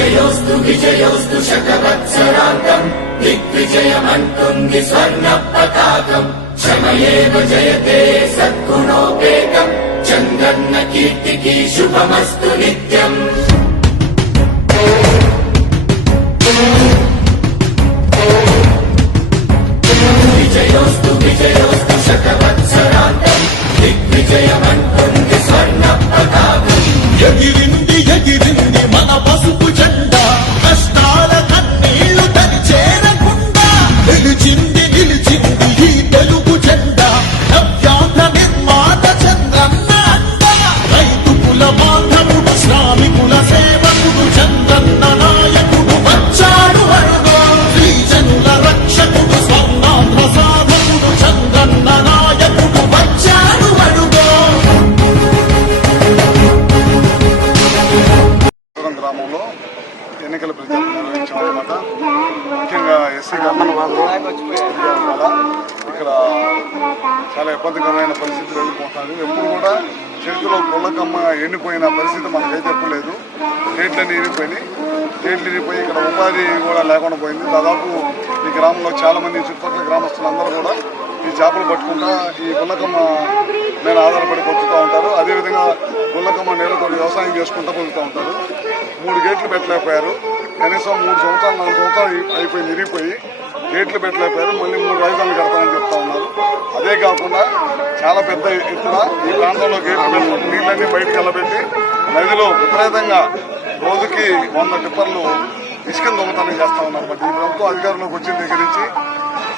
విజయోస్తు విజయోస్తు శతవత్సరాంతం దిగ్విజయమంటుంది స్వర్ణ పతాకం క్షమయేవ జయతే సద్గుణోపేతం చంద్రన్న కీర్తికి శుభమస్తు నిత్యం. విజయోస్తు విజయోస్తు శతవత్సరాంతం దిగ్విజయమంటుంది స్వర్ణ పతాకం. ఎగిరింది ఎగిరింది మన పసుపు జెండా కష్టాల కన్నీళ్లు తని చేరకుండా నిలిచింది నిలిచింది ఈ తెలుగు జెండా నవ్యాంధ్ర నిర్మాత చంద్రన్న అండ రైతు కుల బాంధవుడు శ్రామికుల సేవకుడు చంద్రన్న నాయకుడు వచ్చాడు అడుగో శ్రీజనుల రక్షకుడు స్వర్ణాంధ్ర సాధకుడు చంద్రన్న నాయకుడు వచ్చాడు అడుగో. గ్రామంలో ఎన్నికల ప్రచారం నిర్వహించామన్నమాట. ముఖ్యంగా ఎస్సీ గవర్నమెంట్ వల్ల ఇక్కడ చాలా ఇబ్బందికరమైన పరిస్థితులు ఎదుర్కొంటున్నారు. ఎప్పుడు కూడా చరిత్రలో గుల్లకమ్మ ఎండిపోయిన పరిస్థితి మనకైతే ఎప్పుడు లేదు. రేట్లన్నీ ఇరిగిపోయినాయి. రేట్లు ఇరిగిపోయి ఇక్కడ ఉపాధి కూడా లేకుండా పోయింది. దాదాపు ఈ గ్రామంలో చాలా మంది చుట్టుపక్కల గ్రామస్తులందరూ కూడా ఈ చేపలు పట్టుకుంటా ఈ గుల్లకమ్మ మీద ఆధారపడి బతుకుతూ ఉంటారు. అదేవిధంగా గుల్లకమ్మ నీళ్ళతో వ్యవసాయం చేసుకుంటూ బతుకుతూ ఉంటారు. 3 గేట్లు పెట్టలేకపోయారు. కనీసం 3 సంవత్సరాలు 4 సంవత్సరాలు అయిపోయి నిరిగిపోయి గేట్లు పెట్టలేకపోయారు. మళ్ళీ 3 రాజధానులు కడతామని చెప్తా ఉన్నారు. అదే కాకుండా చాలా పెద్ద ఎత్తున ఈ ప్రాంతంలో గేట్లు పెట్టుకుని నీళ్ళన్నీ బయటకు వెళ్ళబెట్టి నదిలో విపరీతంగా రోజుకి 100 టిప్పర్లు ఇసుకను దొంగతనం చేస్తా ఉన్నారు. మరి ఈ ప్రభుత్వం అధికారంలోకి వచ్చిన దగ్గర నుంచి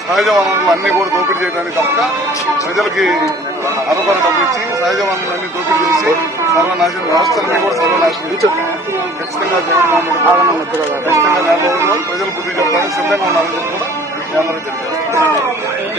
సహజ వనరులు అన్ని కూడా దోపిడీ చేయడానికి తప్ప ప్రజలకి అరకొర డబ్బులు ఇచ్చి సహజ వనరులన్నీ దోపిడీ చేసి సర్వనాశనం వ్యవస్థలన్నీ కూడా సర్వనాశనం ఖచ్చితంగా జగన్మోహన్ రెడ్డి ఖచ్చితంగా 4 రోజుల్లో ప్రజలు బుద్ధి చెప్పడానికి సిద్ధంగా ఉన్నారని కూడా మీ అందరూ తెలియజేస్తారు.